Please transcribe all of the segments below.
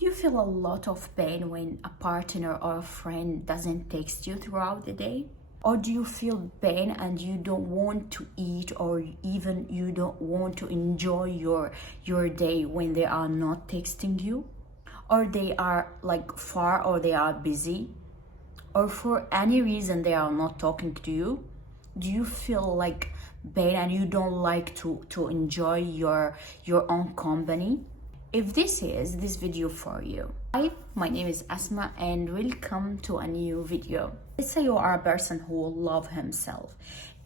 Do you feel a lot of pain when a partner or a friend doesn't text you throughout the day? Or do you feel pain and you don't want to eat, or even you don't want to enjoy your day when they are not texting you? Or they are like far, or they are busy, or for any reason they are not talking to you? Do you feel like pain and you don't like to enjoy your own company? If this is this video for you. Hi, my name is Asma and welcome to a new video. Let's say you are a person who will love himself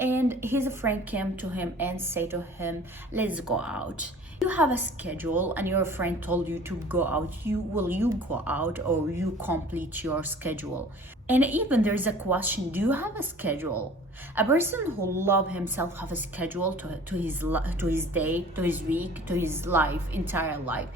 and his friend came to him and say to him, let's go out. You have a schedule and your friend told you to go out. Will you go out, or you complete your schedule? And even there's a question, do you have a schedule? A person who love himself have a schedule to his day, to his week, to his life, entire life.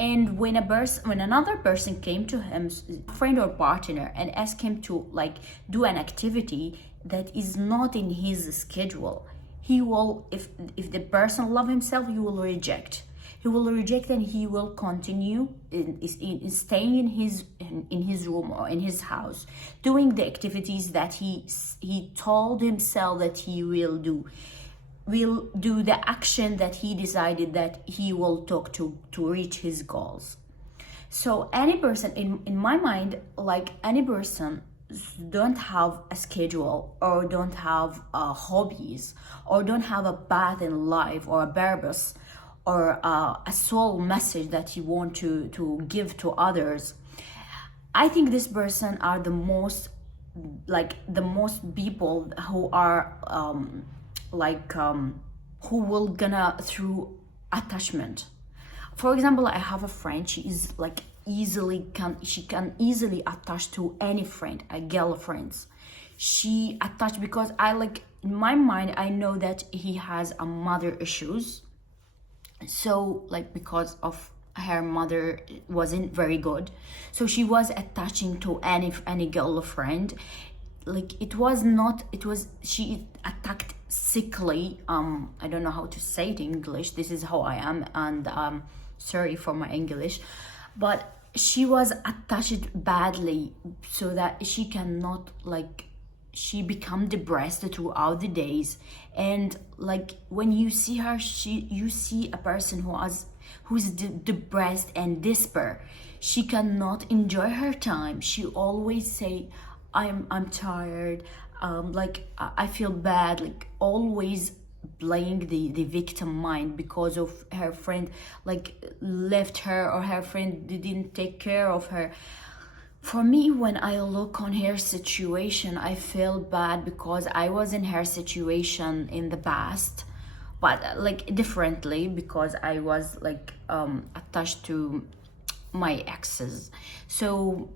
And when another person came to him, friend or partner, and asked him to like do an activity that is not in his schedule, he will, if the person love himself, he will reject. He will reject and he will continue in staying in his room or in his house, doing the activities that he told himself that he will do the action that he decided that he will talk to reach his goals. So any person, in my mind, like any person don't have a schedule, or don't have hobbies, or don't have a path in life, or a purpose, or a soul message that you want to give to others, I think this person are the most people who are who will gonna through attachment. For example, I have a friend, she is like she can easily attach to any friend, a girlfriends. She attached because in my mind I know that he has a mother issues. So like because of her mother wasn't very good, so she was attaching to any girlfriend. Like it was she attacked sickly. I don't know how to say it in English, this is how I am, and sorry for my English, but she was attached badly, so that she cannot she become depressed throughout the days. And like when you see her, you see a person who's depressed and despair. She cannot enjoy her time. She always say, I'm tired, I feel bad, like always playing the victim mind because of her friend left her, or her friend didn't take care of her. For me, when I look on her situation, I feel bad because I was in her situation in the past, but differently, because I was attached to my exes. So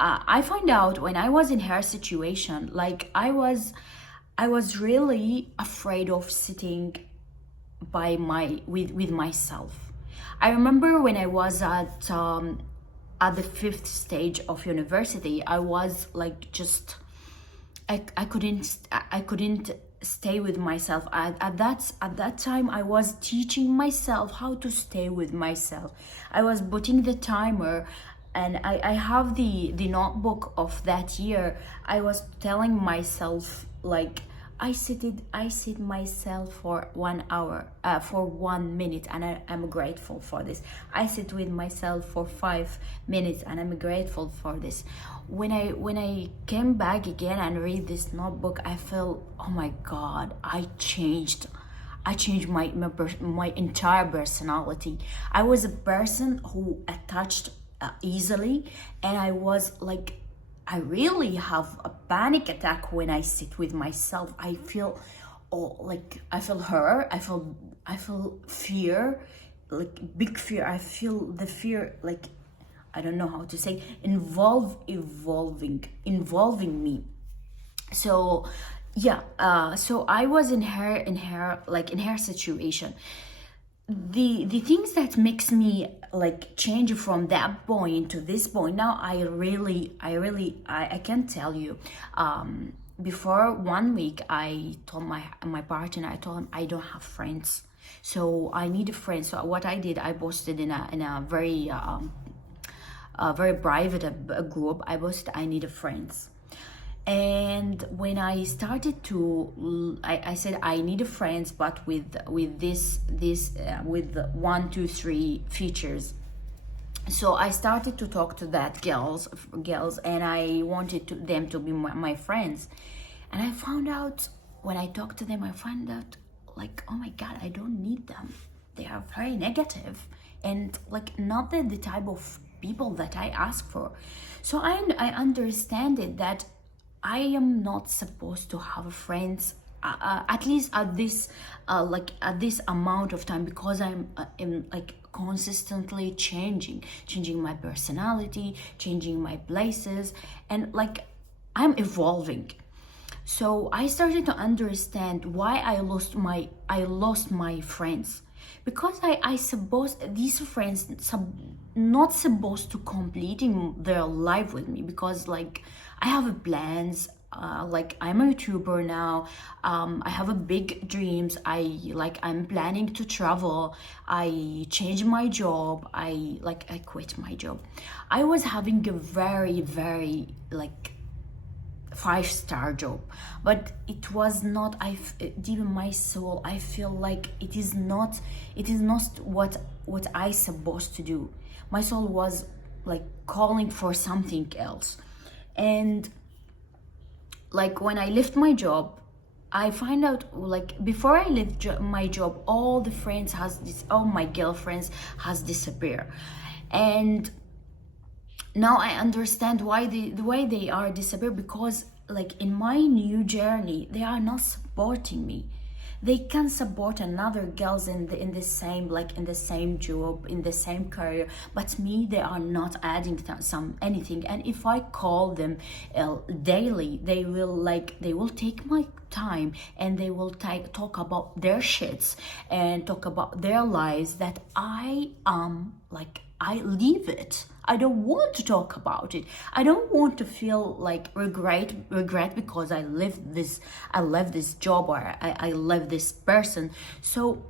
I find out when I was in her situation, I was really afraid of sitting by with myself. I remember when I was at the 5th stage of university, I was I couldn't stay with myself. At that time I was teaching myself how to stay with myself. I was putting the timer, and I have the notebook of that year. I was telling myself I sit myself for 1 hour, for 1 minute, and I'm grateful for this. I sit with myself for 5 minutes, and I'm grateful for this. When I came back again and read this notebook, I felt, oh my God, I changed my entire personality. I was a person who attached easily, and I was I really have a panic attack when I sit with myself. I feel I feel hurt, I feel fear, big fear. I feel the fear, I don't know how to say, involving me. So yeah, so I was in her situation. The things that makes me change from that point to this point now, I can tell you. Before 1 week, I told my partner, I told him I don't have friends, so I need a friend. So what I did, I posted in a very a very private a group. I posted I need a friends. And when I started to, I said I need a friends, but with with 1, 2, 3 features. So I started to talk to that girls, and I wanted them to be my friends. And I found out, when I talked to them, I found out, like, oh my God, I don't need them. They are very negative and like not the type of people that I ask for. So I understand it, that I am not supposed to have friends, at least at this like at this amount of time, because I'm like consistently changing my personality, changing my places, and like I'm evolving. So I started to understand why I lost my friends, because I suppose these friends not supposed to completing their life with me, because like I have plans. Like I'm a YouTuber now. I have a big dreams. I'm planning to travel. I changed my job. I quit my job. I was having a very like 5-star job, but it was not, deep in my soul I feel like it is not what I supposed to do. My soul was like calling for something else. And like when I left my job, I find out, like before I left my job, all the friends all my girlfriends has disappeared. And now I understand why the way they are disappeared, because like in my new journey they are not supporting me. They can support another girls in the same, like in the same job, in the same career, but me, they are not adding some anything. And if I call them daily, they will take my time, and they will talk about their shits and talk about their lives that I leave it. I don't want to talk about it. I don't want to feel like regret because I left this job, or I left this person. So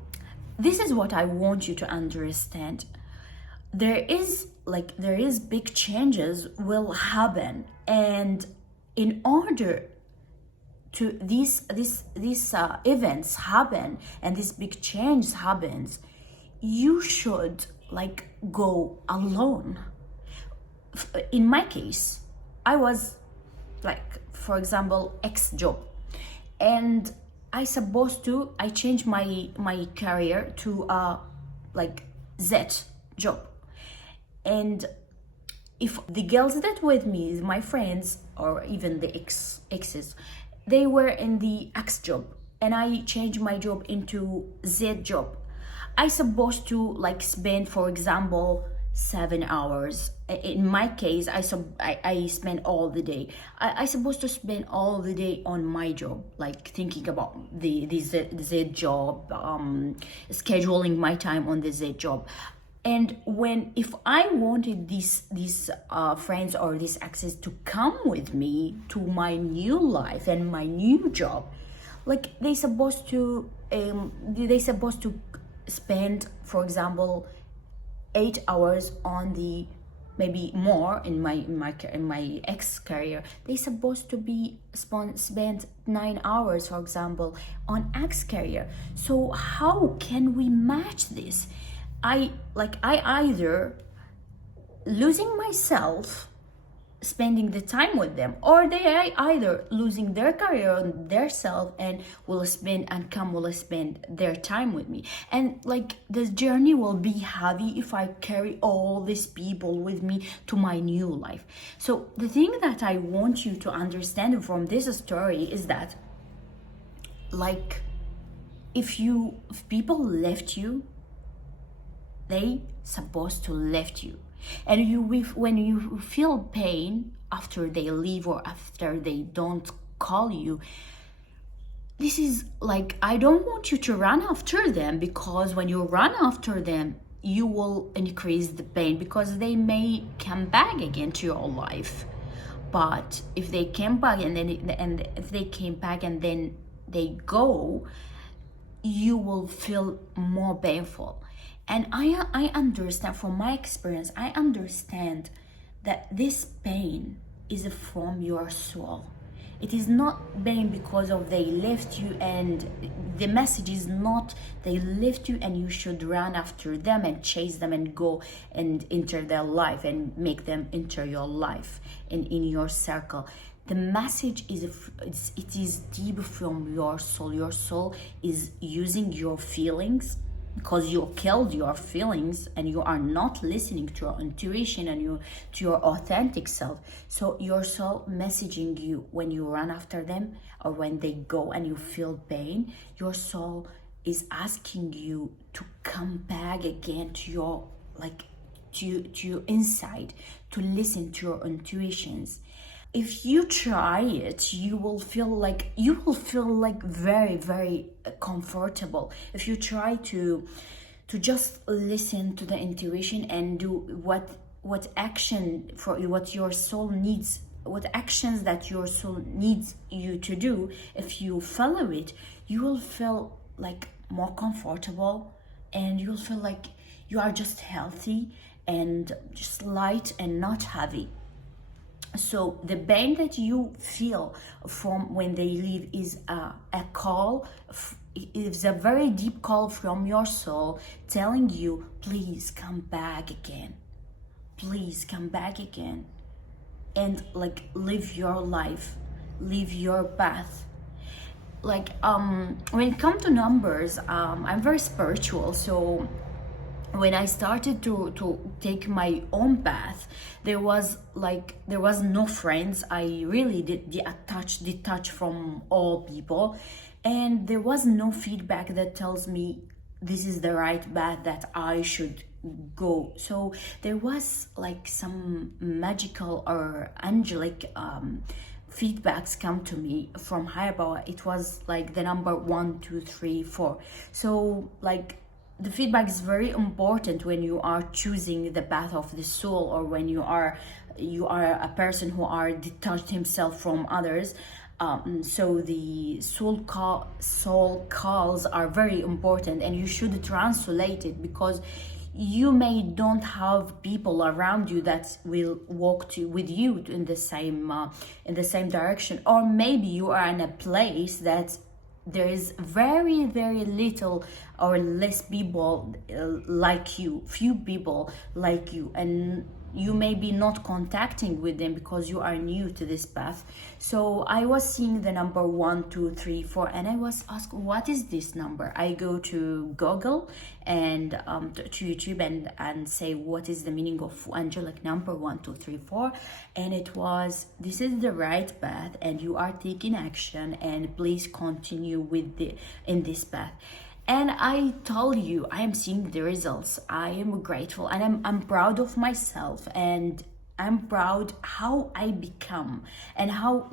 this is what I want you to understand. There is big changes will happen, and in order to these events happen and this big change happens, you should like go alone. In my case, I was like, for example, X job, and I changed my career to a like Z job. And if the girls that with me, my friends, or even the exes, they were in the X job, and I changed my job into Z job, I supposed to like spend, for example, 7 hours. In my case, I spend all the day. I supposed to spend all the day on my job, like thinking about the Z job, scheduling my time on the Z job. And if I wanted these friends or this access to come with me to my new life and my new job, like they supposed to spend, for example, 8 hours on the, maybe more in my ex career. They supposed to be spend 9 hours, for example, on X career. So how can we match this? I either losing myself spending the time with them, or they are either losing their career on their self and will spend their time with me. And like the journey will be heavy if I carry all these people with me to my new life. So the thing that I want you to understand from this story is that, like, if people left you, they supposed to left you. And when you feel pain after they leave or after they don't call you, this is like, I don't want you to run after them, because when you run after them, you will increase the pain, because they may come back again to your life. But if they came back and then they go, you will feel more painful. And I understand from my experience, I understand that this pain is from your soul. It is not pain because of they left you, and the message is not they left you and you should run after them and chase them and go and enter their life and make them enter your life and in your circle. The message is it is deep from your soul. Your soul is using your feelings because you killed your feelings and you are not listening to your intuition and to your authentic self. So your soul messaging you when you run after them or when they go and you feel pain. Your soul is asking you to come back again to your to your inside, to listen to your intuitions. If you try it, you will feel like very, very comfortable. If you try to just listen to the intuition and do what action for you, what your soul needs, what actions that your soul needs you to do, if you follow it, you will feel like more comfortable, and you will feel like you are just healthy and just light and not heavy. So the pain that you feel from when they leave is a call. It's a very deep call from your soul telling you, please come back again. Please come back again. And live your life, live your path. When it comes to numbers, I'm very spiritual, so when I started to take my own path, there was no friends. I really did detach from all people, and there was no feedback that tells me this is the right path that I should go. So there was some magical or angelic feedbacks come to me from higher power. It was the number 1, 2, 3, 4. So the feedback is very important when you are choosing the path of the soul, or when you are a person who are detached himself from others. So the soul calls are very important, and you should translate it, because you may don't have people around you that will walk with you in the same direction, or maybe you are in a place that there is very, very little or less people like you, few people like you, and you may be not contacting with them because you are new to this path. So I was seeing the number 1, 2, 3, 4, and I was asked, what is this number? I go to Google and to YouTube and say, what is the meaning of angelic number 1, 2, 3, 4? And it was, this is the right path and you are taking action, and please continue in this path. And I told you, I am seeing the results. I am grateful, and I'm proud of myself, and I'm proud how I become, and how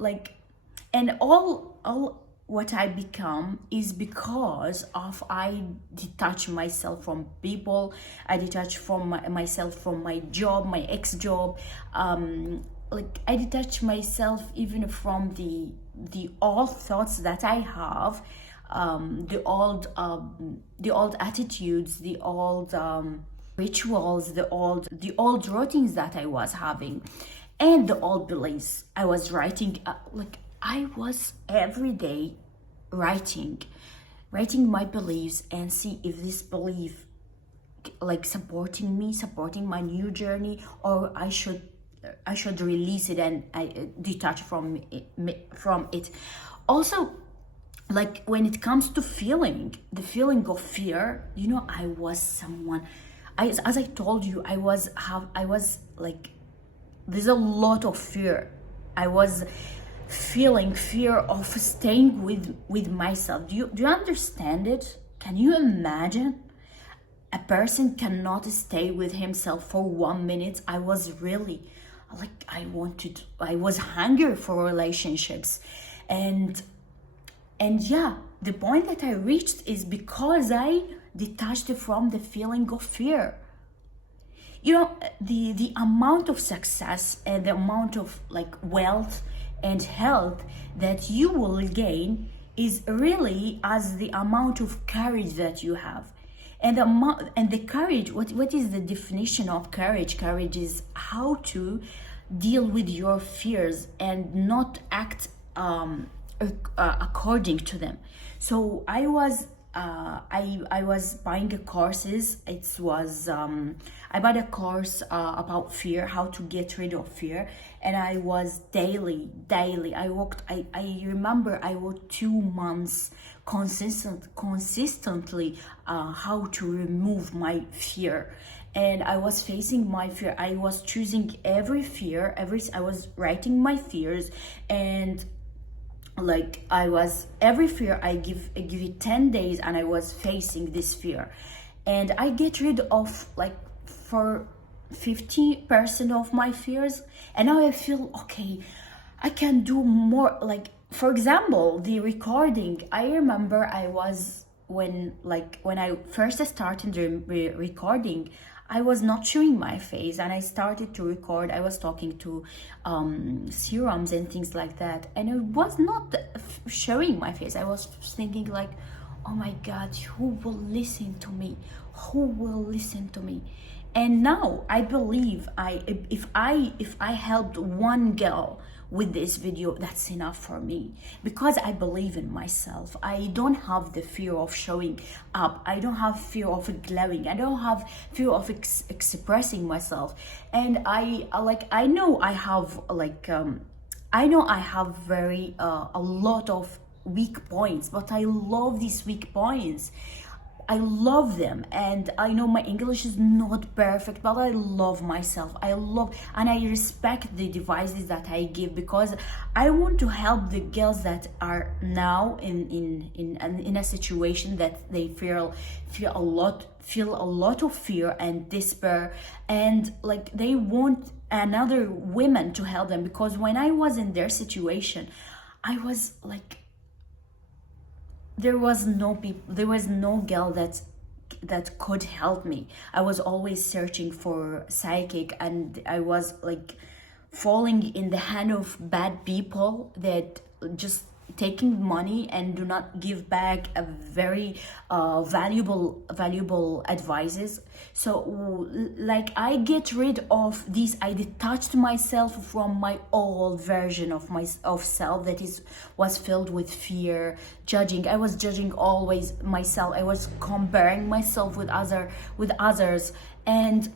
and all what I become is because of I detach myself from people. I detach from myself from my job, my ex-job. I detach myself even from the old thoughts that I have. The old attitudes, the old rituals, the old routines that I was having, and the old beliefs. I was writing, I was every day writing my beliefs, and see if this belief supporting me, supporting my new journey, or I should release it and I detach from it. Also, when it comes to the feeling of fear, I was someone, as I told you, I was there's a lot of fear. I was feeling fear of staying with myself. Do you understand it? Can you imagine? A person cannot stay with himself for 1 minute. I was really I was hungry for relationships, and yeah, the point that I reached is because I detached from the feeling of fear. The amount of success and the amount of wealth and health that you will gain is really as the amount of courage that you have. And and the courage, what is the definition of courage? Courage is how to deal with your fears and not act according to them. So I was buying a courses. It was I bought a course about fear, how to get rid of fear, and I was daily. I remember I worked 2 months consistently how to remove my fear. And I was facing my fear. I was choosing every fear. I was writing my fears, and like I was every fear I give it 10 days, and I was facing this fear, and I get rid of like for 50% of my fears, and now I feel okay, I can do more. Like for example, the recording, I remember I was when I first started the recording, I was not showing my face, and I started to record. I was talking to serums and things like that, and I was not showing my face. I was thinking like, oh my God, who will listen to me? Who will listen to me? And now I believe if I helped one girl with this video, that's enough for me, because I believe in myself. I don't have the fear of showing up. I don't have fear of glowing. I don't have fear of expressing myself. And I know I have I know I have very a lot of weak points, but I love these weak points. I love them, and I know my English is not perfect, but I love myself. I love and I respect the devices that I give, because I want to help the girls that are now in a situation that they feel a lot of fear and despair, and like they want another women to help them. Because when I was in their situation, I was like, there was no girl that could help me. I was always searching for psychic, and I was like falling in the hand of bad people that just taking money and do not give back a very valuable advices. So like I get rid of these. I detached myself from my old version of self that was filled with fear, judging. I was judging always myself. I was comparing myself with others. And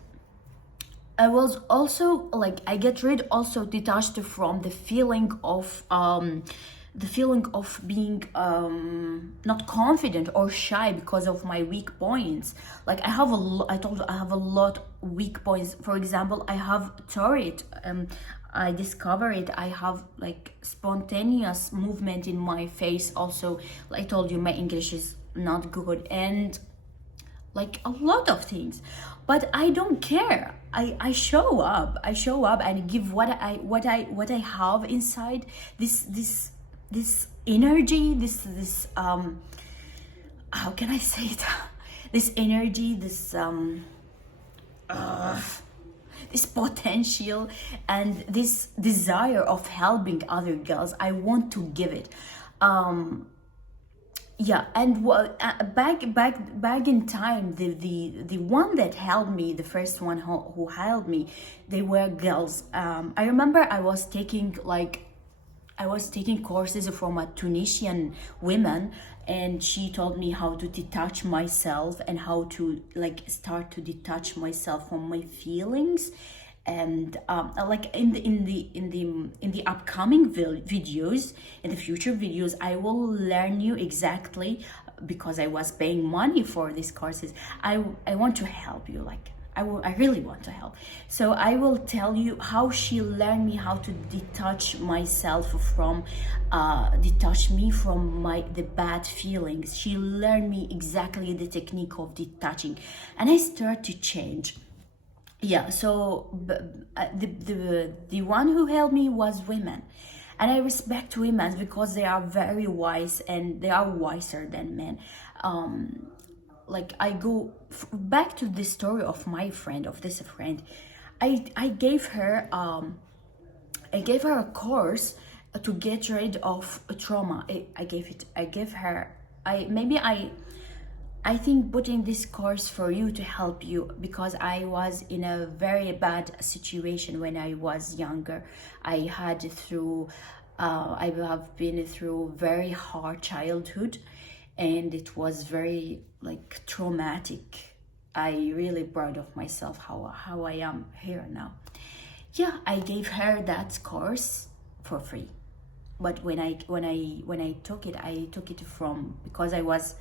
I was also like, I get rid also detached from the feeling of being not confident or shy because of my weak points. Like I told you I have a lot weak points. For example, I have Tourette. I discovered it. I have like spontaneous movement in my face also. Like I told you, my English is not good, and like a lot of things, but I don't care. I show up and give what I have inside. This energy, this how can I say it? This energy, this potential, and this desire of helping other girls, I want to give it. Yeah, and back in time, the one that helped me, the first one who helped me, they were girls. I remember I was taking courses from a Tunisian woman, and she told me how to detach myself and how to like start to detach myself from my feelings. And like in the upcoming videos, in the future videos, I will learn you exactly, because I was paying money for these courses. I want to help you. Like I really want to help. So I will tell you how she learned me how to detach myself from detach me from the bad feelings. She learned me exactly the technique of detaching, and I start to change. Yeah, so the one who helped me was women, and I respect women because they are very wise, and they are wiser than men. Like I go back to the story of my friend, of this friend. I gave her a course to get rid of trauma. I gave her. I think putting this course for you to help you, because I was in a very bad situation when I was younger. I have been through very hard childhood, and it was very like traumatic. I really proud of myself how I am here now. Yeah, I gave her that course for free. But when I took it, I took it from because I was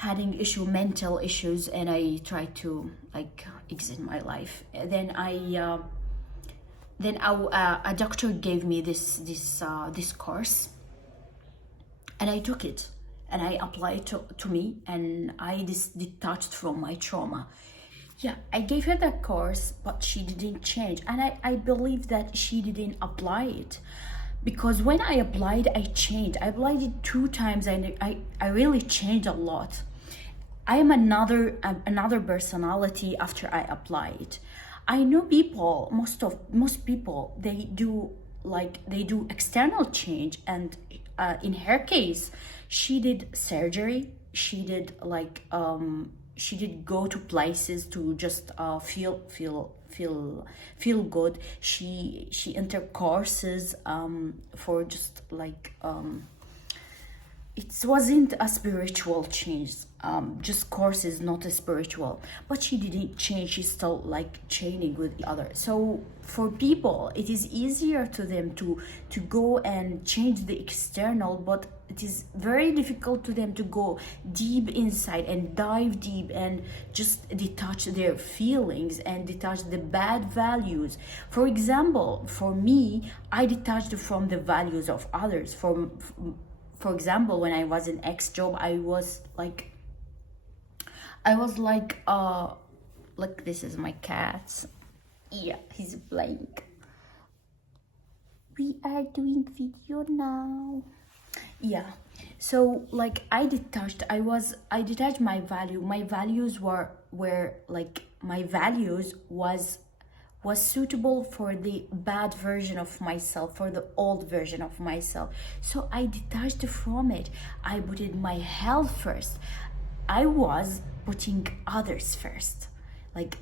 having mental issues, and I tried to like exit my life. A doctor gave me this course, and I took it, and I applied to me, and I detached from my trauma. Yeah, I gave her that course, but she didn't change. And I believe that she didn't apply it. Because when I applied, I changed. I applied it 2 times, and I really changed a lot. I am another personality after I applied. I know people, most people, they do external change, and in her case, she did surgery. She did go to places to just feel good. She entered courses for just it wasn't a spiritual change, just courses, not a spiritual. But she didn't change. She's still like chaining with the other. So for people, it is easier to them to go and change the external, but it is very difficult to them to go deep inside and dive deep and just detach their feelings and detach the bad values. For example, for me, I detached from the values of others. For example, when I was in ex job, I was like this is my cat. Yeah, he's playing. We are doing video now. Yeah. So like I detached my value. My values were like my values was suitable for the bad version of myself, for the old version of myself. So I detached from it. I put my health first. I was putting others first. Like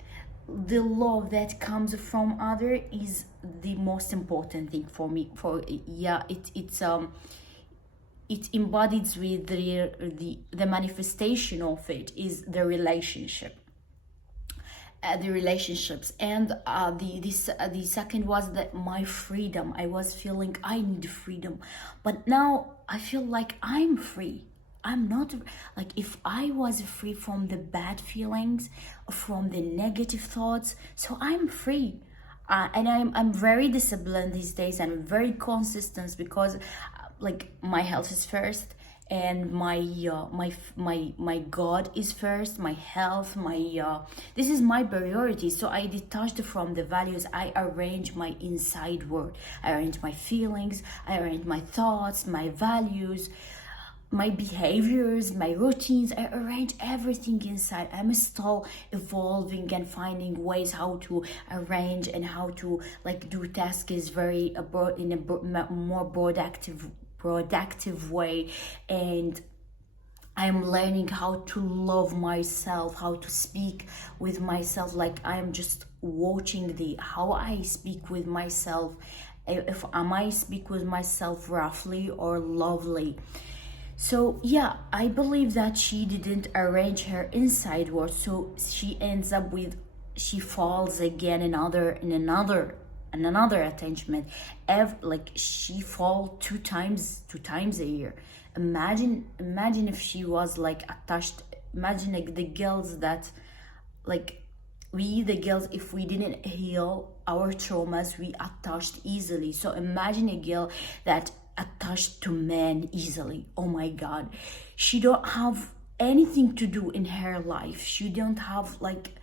the love that comes from other is the most important thing for me. It embodies with the manifestation of it is the relationships. And the second was that my freedom. I was feeling I need freedom, but now I feel like I'm free. I'm not like, if I was free from the bad feelings, from the negative thoughts, so I'm free. And I'm very disciplined these days. I'm very consistent because like my health is first, and my God is first. My health, this is my priority. So I detached from the values. I arrange my inside world. I arrange my feelings. I arrange my thoughts, my values, my behaviors, my routines. I arrange everything inside. I'm still evolving and finding ways how to arrange and how to like do tasks very in a more productive way. And I'm learning how to love myself, how to speak with myself. Like I'm just watching how I speak with myself. If I speak with myself roughly or lovely. So yeah, I believe that she didn't arrange her inside world, so she ends up with, she falls again in another attachment. Like she fall two times a year. Imagine if she was like attached. Imagine like the girls that like the girls, if we didn't heal our traumas, we attached easily. So imagine a girl that attached to men easily. Oh my God, she don't have anything to do in her life. She don't have like,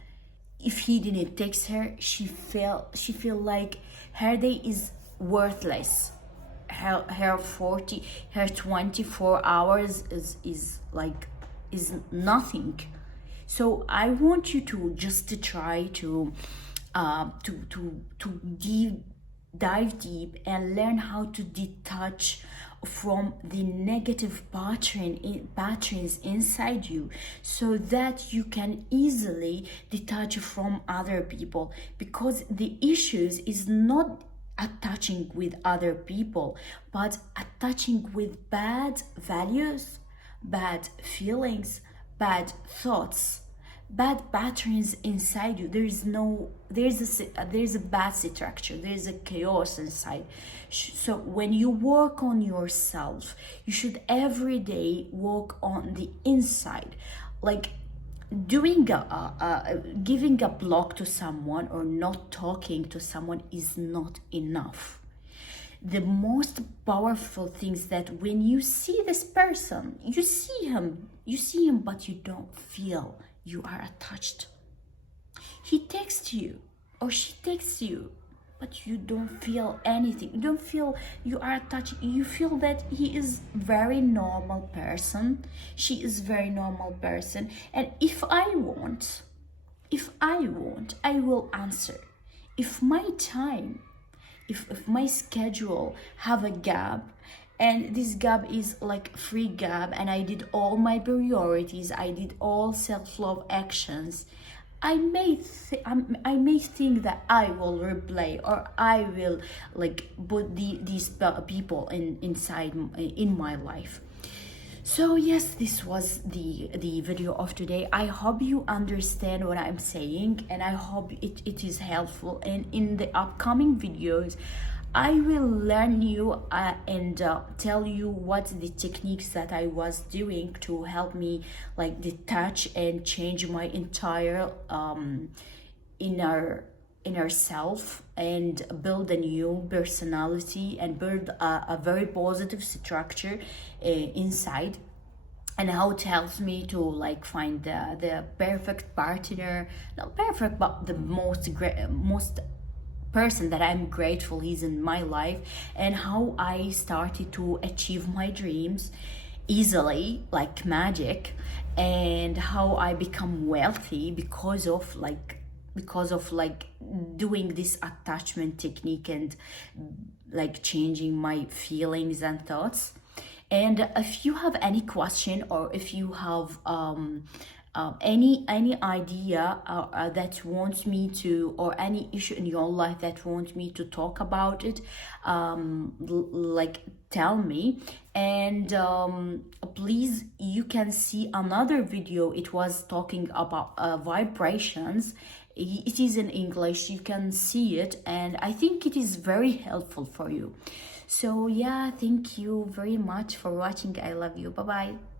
if he didn't text her, she feel like her day is worthless. Her 24 hours is nothing. So I want you to just to try to give dive deep and learn how to detach from the negative patterns inside you, so that you can easily detach from other people, because the issues is not attaching with other people, but attaching with bad values, bad feelings, bad thoughts, bad patterns inside you. There's a bad structure, there's a chaos inside. So when you work on yourself, you should every day work on the inside. Like doing giving a block to someone or not talking to someone is not enough. The most powerful things that when you see this person, you see him, but you don't feel you are attached. He texts you or she texts you, but you don't feel anything. You don't feel you are attached. You feel that he is very normal person, she is very normal person, and if I want, I will answer. If my time, if my schedule have a gap, and this gap is like free gap, and I did all my priorities, I did all self-love actions, I may think that I will replay, or I will like put these people inside in my life. So yes, this was the video of today. I hope you understand what I'm saying, and I hope it is helpful. And in the upcoming videos, I will learn you and tell you what the techniques that I was doing to help me like detach and change my entire inner self, and build a new personality, and build a very positive structure inside, and how it helps me to like find the perfect partner, not perfect, but the most person that I'm grateful he's in my life, and how I started to achieve my dreams easily like magic, and how I become wealthy because of doing this attachment technique, and like changing my feelings and thoughts. And if you have any question, or if you have any idea that wants me to, or any issue in your life that wants me to talk about it, like tell me. And please, you can see another video, it was talking about vibrations. It is in English, you can see it, and I think it is very helpful for you. So yeah, thank you very much for watching. I love you. Bye bye.